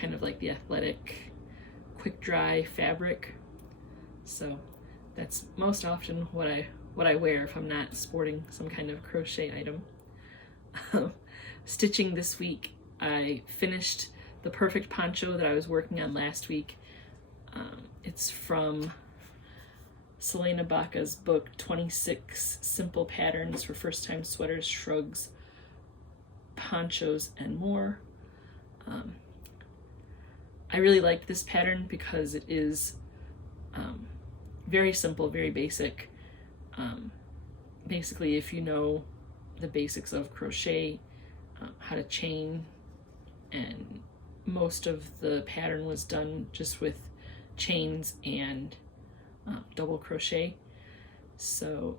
kind of like the athletic, quick dry fabric. So that's most often what I wear if I'm not sporting some kind of crochet item. Stitching this week, I finished the perfect poncho that I was working on last week. It's from Salena Baca's book, 26 Simple Patterns for First Time Sweaters, Shrugs, Ponchos, and More. I really liked this pattern because it is very simple, very basic. Basically, if you know the basics of crochet, how to chain, and most of the pattern was done just with chains and double crochet. So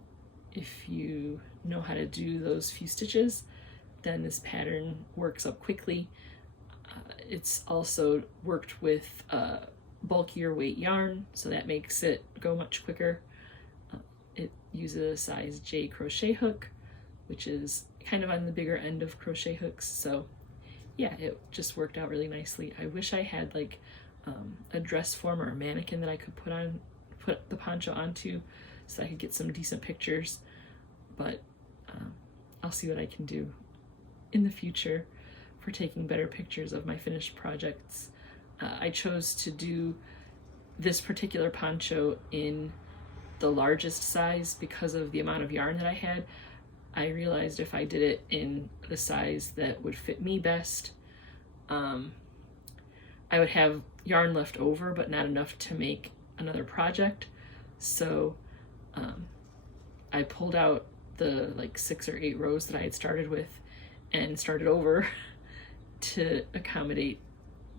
if you know how to do those few stitches, then this pattern works up quickly. It's also worked with bulkier weight yarn, so that makes it go much quicker. It uses a size J crochet hook, which is kind of on the bigger end of crochet hooks. So yeah, it just worked out really nicely. I wish I had like a dress form or a mannequin that I could put the poncho onto so I could get some decent pictures, but I'll see what I can do in the future for taking better pictures of my finished projects. I chose to do this particular poncho in the largest size because of the amount of yarn that I had. I realized if I did it in the size that would fit me best, I would have yarn left over, but not enough to make another project. So I pulled out the like 6 or 8 rows that I had started with and started over to accommodate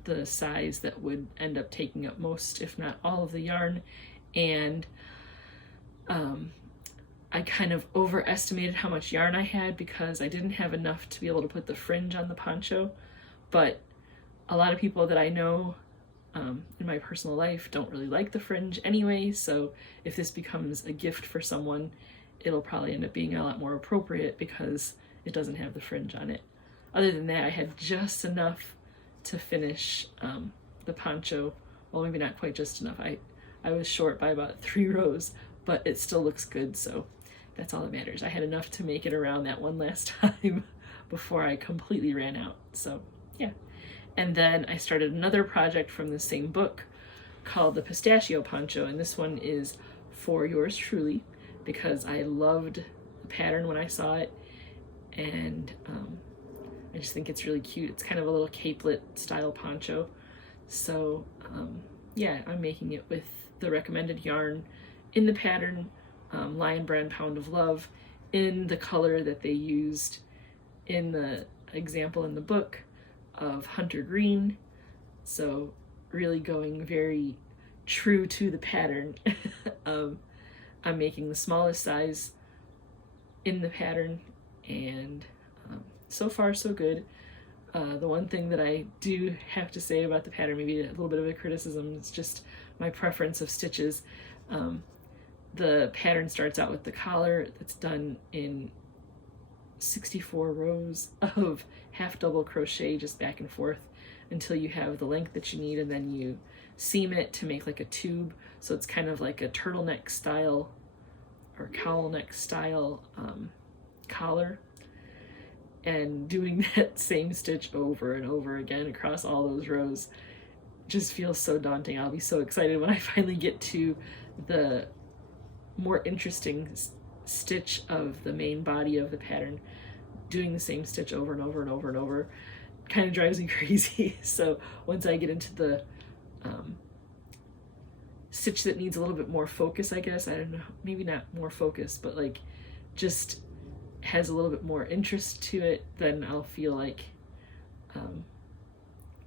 the size that would end up taking up most, if not all, of the yarn. And I kind of overestimated how much yarn I had because I didn't have enough to be able to put the fringe on the poncho. But a lot of people that I know in my personal life don't really like the fringe anyway, so if this becomes a gift for someone, it'll probably end up being a lot more appropriate because it doesn't have the fringe on it. Other than that, I had just enough to finish the poncho. Well, maybe not quite just enough. I was short by about 3 rows, but it still looks good, so that's all that matters. I had enough to make it around that one last time before I completely ran out. So yeah. And then I started another project from the same book called the Pistachio Poncho, and this one is for yours truly because I loved the pattern when I saw it, and I just think it's really cute. It's kind of a little capelet style poncho. So yeah, I'm making it with the recommended yarn in the pattern, Lion Brand Pound of Love, in the color that they used in the example in the book of Hunter Green. So really going very true to the pattern. I'm making the smallest size in the pattern, and so far so good. The one thing that I do have to say about the pattern, maybe a little bit of a criticism, is just my preference of stitches. The pattern starts out with the collar that's done in 64 rows of half double crochet just back and forth until you have the length that you need, and then you seam it to make like a tube, so it's kind of like a turtleneck style or cowl neck style collar. And doing that same stitch over and over again across all those rows just feels so daunting. I'll be so excited when I finally get to the more interesting stitch of the main body of the pattern. Doing the same stitch over and over and over and over kind of drives me crazy. So once I get into the stitch that needs a little bit more focus, I guess, I don't know, maybe not more focus, but like just has a little bit more interest to it, then I'll feel like a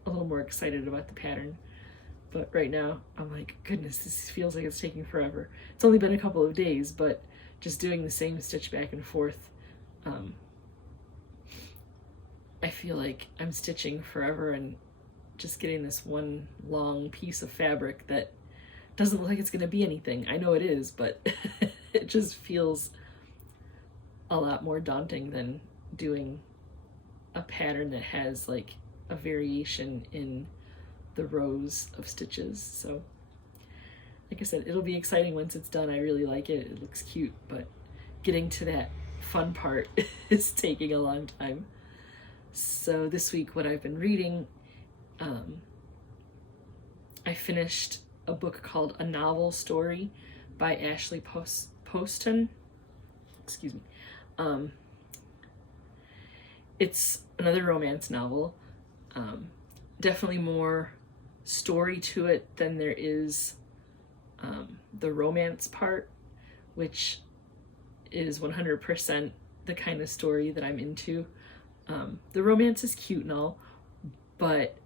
little more excited about the pattern. But right now I'm like, goodness, this feels like it's taking forever. It's only been a couple of days, but just doing the same stitch back and forth, I feel like I'm stitching forever and just getting this one long piece of fabric that doesn't look like it's gonna be anything. I know it is, but it just feels a lot more daunting than doing a pattern that has like a variation in the rows of stitches. So like I said, it'll be exciting once it's done. I really like it. It looks cute, but getting to that fun part is taking a long time. So this week, what I've been reading, I finished a book called A Novel Story by Ashley Poston. Excuse me. It's another romance novel. Definitely more story to it than there is the romance part, which is 100% the kind of story that I'm into. The romance is cute and all, but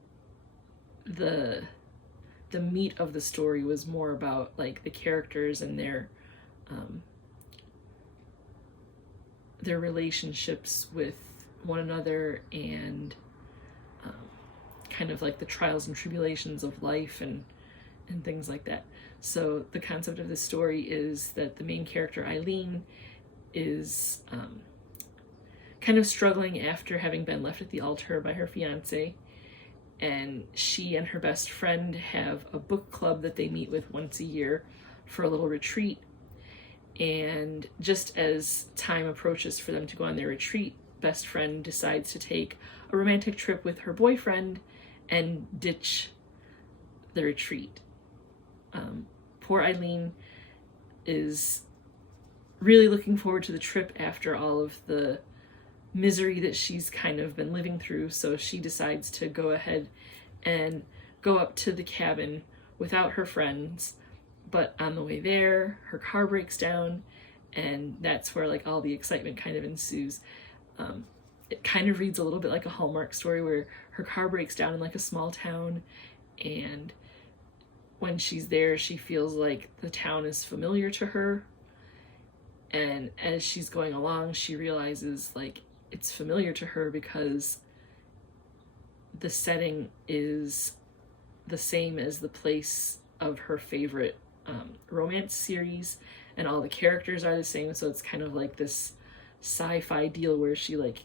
the meat of the story was more about like the characters and their relationships with one another, and kind of like the trials and tribulations of life and things like that. So the concept of this story is that the main character, Eileen, is kind of struggling after having been left at the altar by her fiance, and she and her best friend have a book club that they meet with once a year for a little retreat. And just as time approaches for them to go on their retreat, best friend decides to take a romantic trip with her boyfriend and ditch the retreat. Poor Eileen is really looking forward to the trip after all of the misery that she's kind of been living through, so she decides to go ahead and go up to the cabin without her friends. But on the way there, her car breaks down, and that's where like all the excitement kind of ensues. It kind of reads a little bit like a Hallmark story where her car breaks down in like a small town, and when she's there, she feels like the town is familiar to her. And as she's going along, she realizes like it's familiar to her because the setting is the same as the place of her favorite romance series, and all the characters are the same. So it's kind of like this sci-fi deal where she like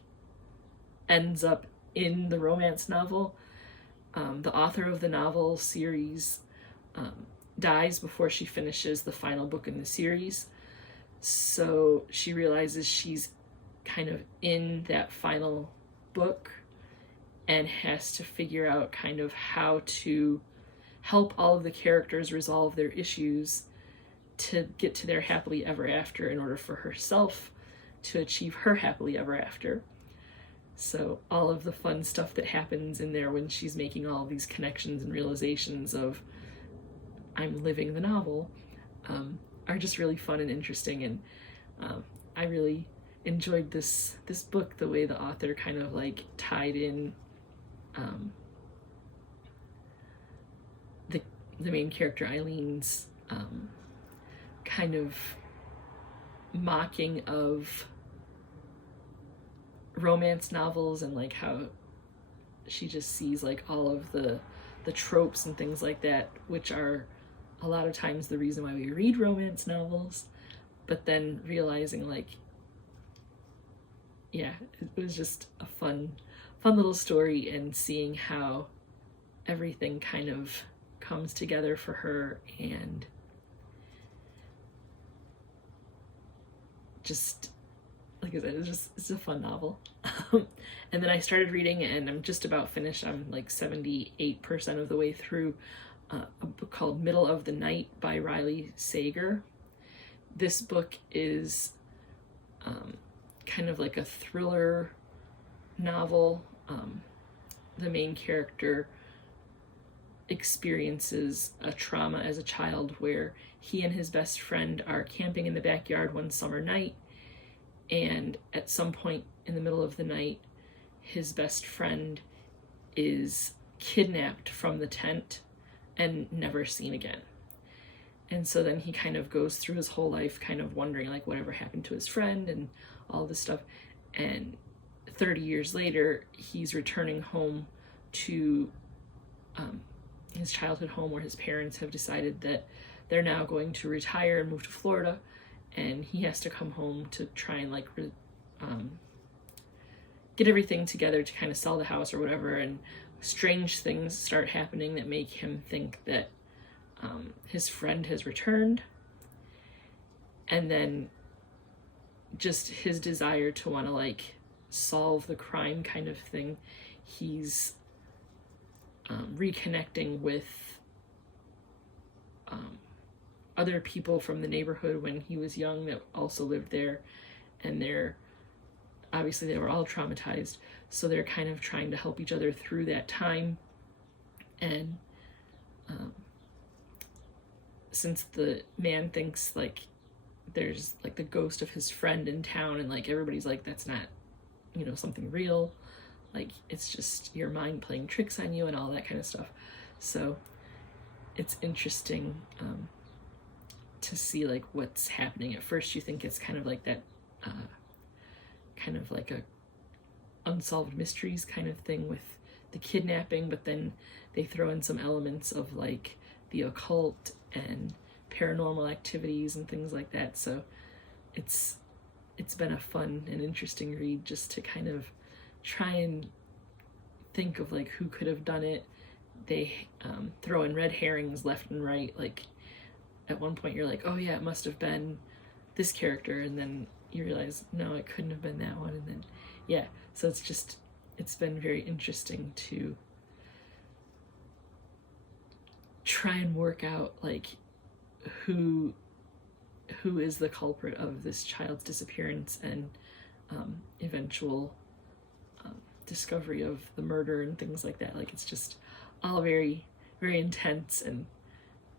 ends up in the romance novel. The author of the novel series dies before she finishes the final book in the series. So she realizes she's kind of in that final book and has to figure out kind of how to help all of the characters resolve their issues to get to their happily ever after in order for herself to achieve her happily ever after. So all of the fun stuff that happens in there when she's making all these connections and realizations of I'm living the novel are just really fun and interesting, and I really enjoyed this book, the way the author kind of like tied in the main character Eileen's kind of mocking of romance novels, and like how she just sees like all of the tropes and things like that, which are a lot of times the reason why we read romance novels, but then realizing like, yeah, it was just a fun little story, and seeing how everything kind of comes together for her, and just like I said, it's a fun novel. And then I started reading, and I'm just about finished. I'm like 78% of the way through a book called Middle of the Night by Riley Sager. This book is kind of like a thriller novel. The main character experiences a trauma as a child where he and his best friend are camping in the backyard one summer night, and at some point in the middle of the night, his best friend is kidnapped from the tent and never seen again. And so then he kind of goes through his whole life kind of wondering like whatever happened to his friend and all this stuff. And 30 years later, he's returning home to his childhood home, where his parents have decided that they're now going to retire and move to Florida, and he has to come home to try and like get everything together to kind of sell the house or whatever. And strange things start happening that make him think that his friend has returned, and then just his desire to want to like solve the crime kind of thing. He's reconnecting with other people from the neighborhood when he was young that also lived there, and obviously they were all traumatized, so they're kind of trying to help each other through that time. And since the man thinks like there's like the ghost of his friend in town, and like everybody's like, that's not, you know, something real, like it's just your mind playing tricks on you and all that kind of stuff. So it's interesting to see like what's happening. At first you think it's kind of like that kind of like a unsolved mysteries kind of thing with the kidnapping, but then they throw in some elements of like the occult and paranormal activities and things like that. So it's been a fun and interesting read, just to kind of try and think of like who could have done it. They throw in red herrings left and right. Like at one point you're like, oh yeah, it must have been this character, and then you realize no, it couldn't have been that one. And then yeah, so it's been very interesting to try and work out like who is the culprit of this child's disappearance and eventual discovery of the murder and things like that. Like it's just all very, very intense, and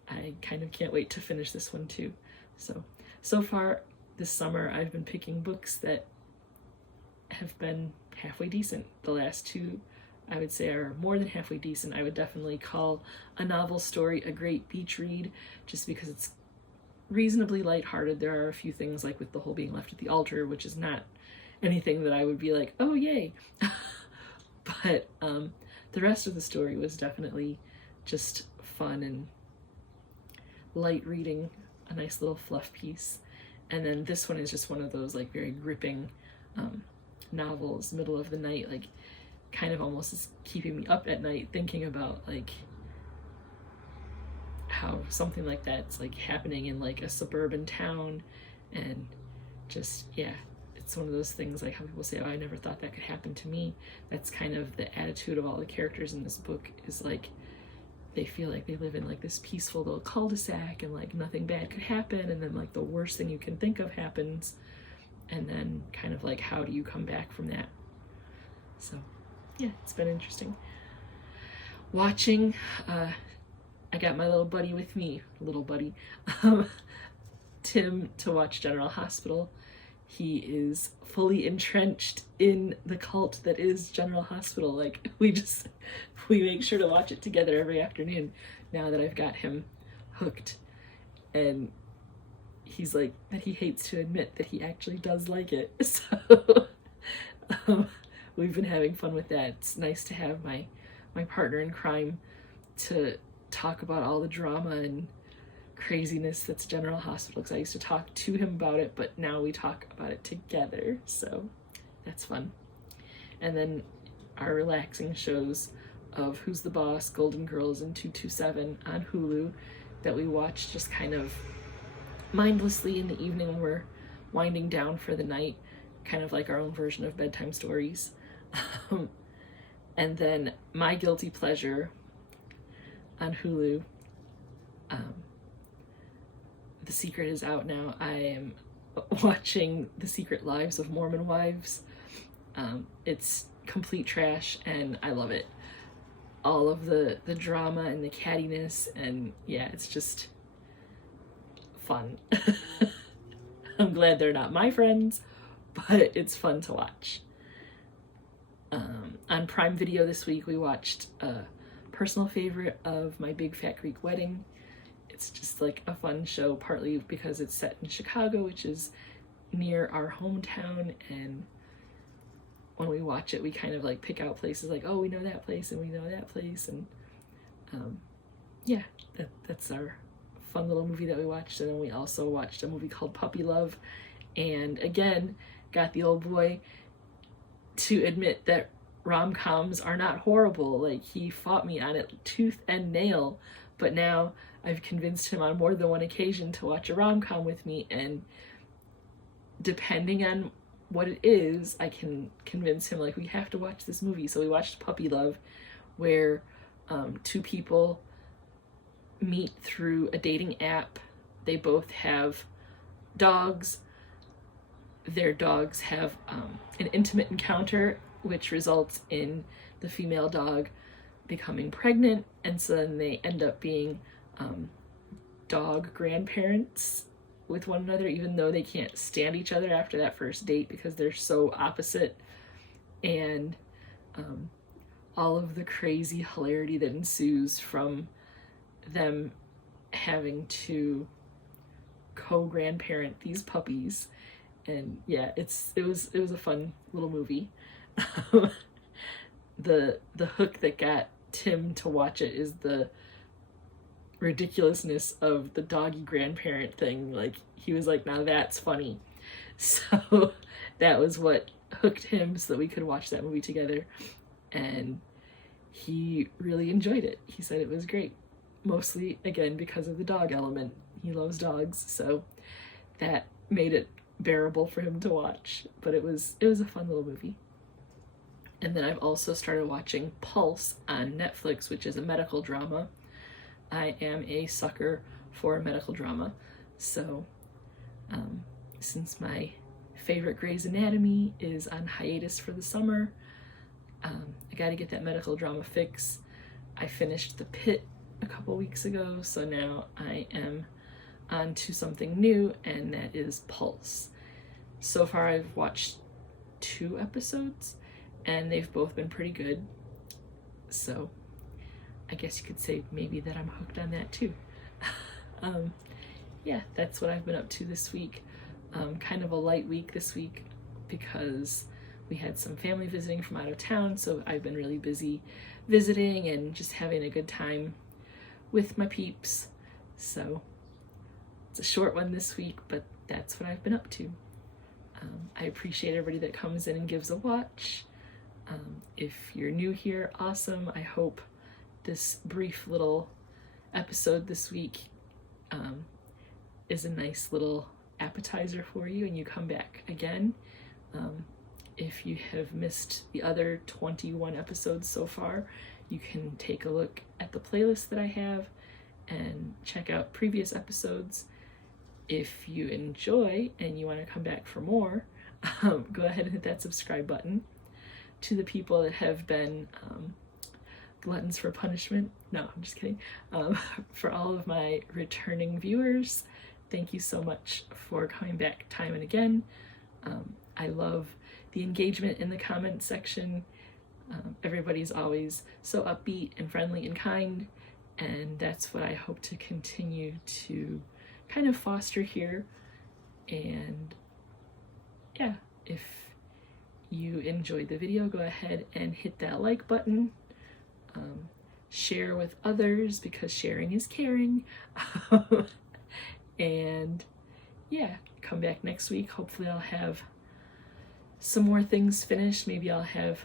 I kind of can't wait to finish this one too. So far this summer I've been picking books that have been halfway decent. The last two I would say are more than halfway decent. I would definitely call A Novel Story a great beach read, just because it's reasonably lighthearted. There are a few things like with the whole being left at the altar, which is not anything that I would be like, oh yay. But the rest of the story was definitely just fun and light reading, a nice little fluff piece. And then this one is just one of those like very gripping novels, middle of the night, like kind of almost is keeping me up at night thinking about like how something like that's like happening in like a suburban town. And just, yeah, it's one of those things like how people say, oh, I never thought that could happen to me. That's kind of the attitude of all the characters in this book, is like they feel like they live in like this peaceful little cul-de-sac and like nothing bad could happen, and then like the worst thing you can think of happens, and then kind of like how do you come back from that. So yeah, it's been interesting. Watching, I got my little buddy with me, Tim, to watch General Hospital. He is fully entrenched in the cult that is General Hospital. Like we make sure to watch it together every afternoon now that I've got him hooked. And he's like that he hates to admit that he actually does like it. So we've been having fun with that. It's nice to have my partner in crime to talk about all the drama and craziness that's General Hospital, because I used to talk to him about it, but now we talk about it together, so that's fun. And then our relaxing shows of Who's the Boss, Golden Girls, and 227 on Hulu that we watch just kind of mindlessly in the evening when we're winding down for the night, kind of like our own version of bedtime stories. And then my guilty pleasure on Hulu, The Secret is out now. I am watching The Secret Lives of Mormon Wives. It's complete trash and I love it. All of the drama and the cattiness, and yeah, it's just fun. I'm glad they're not my friends, but it's fun to watch. On Prime Video this week we watched a personal favorite of My Big Fat Greek Wedding. It's just like a fun show, partly because it's set in Chicago, which is near our hometown, and when we watch it we kind of like pick out places like, oh, we know that place and we know that place, and yeah, that's our fun little movie that we watched. And then we also watched a movie called Puppy Love, and again got the old boy to admit that rom-coms are not horrible. Like, he fought me on it tooth and nail, but now I've convinced him on more than one occasion to watch a rom-com with me, and depending on what it is, I can convince him, like, we have to watch this movie. So we watched Puppy Love, where two people meet through a dating app. They both have dogs. Their dogs have an intimate encounter, which results in the female dog becoming pregnant, and so then they end up being dog grandparents with one another, even though they can't stand each other after that first date because they're so opposite. And all of the crazy hilarity that ensues from them having to co-grandparent these puppies. And yeah, it was a fun little movie. The hook that got Tim to watch it is the ridiculousness of the doggy grandparent thing. Like, he was like, now that's funny. So that was what hooked him so that we could watch that movie together, and he really enjoyed it. He said it was great, mostly again because of the dog element. He loves dogs, so that made it bearable for him to watch. But it was a fun little movie. And then I've also started watching Pulse on Netflix, which is a medical drama. I am a sucker for medical drama, so since my favorite Grey's Anatomy is on hiatus for the summer, I got to get that medical drama fix. I finished The Pit a couple weeks ago, so now I am on to something new, and that is Pulse. So far I've watched 2 episodes, and they've both been pretty good, so I guess you could say maybe that I'm hooked on that too. Yeah, that's what I've been up to this week. Kind of a light week this week because we had some family visiting from out of town, so I've been really busy visiting and just having a good time with my peeps. So it's a short one this week, but that's what I've been up to. I appreciate everybody that comes in and gives a watch. If you're new here, awesome. I hope this brief little episode this week is a nice little appetizer for you and you come back again. If you have missed the other 21 episodes so far, you can take a look at the playlist that I have and check out previous episodes. If you enjoy and you want to come back for more, go ahead and hit that subscribe button. To the people that have been gluttons for punishment, no, I'm just kidding. For all of my returning viewers, thank you so much for coming back time and again. I love the engagement in the comment section. Everybody's always so upbeat and friendly and kind, and that's what I hope to continue to kind of foster here. And yeah, if you enjoyed the video, go ahead and hit that like button. Share with others because sharing is caring. And yeah, come back next week. Hopefully I'll have some more things finished. Maybe I'll have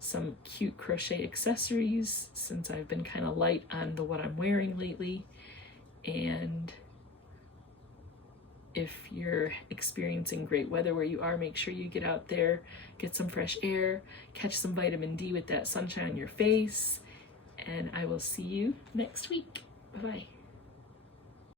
some cute crochet accessories since I've been kind of light on what I'm wearing lately. And if you're experiencing great weather where you are, make sure you get out there, get some fresh air, catch some vitamin D with that sunshine on your face, and I will see you next week. Bye-bye.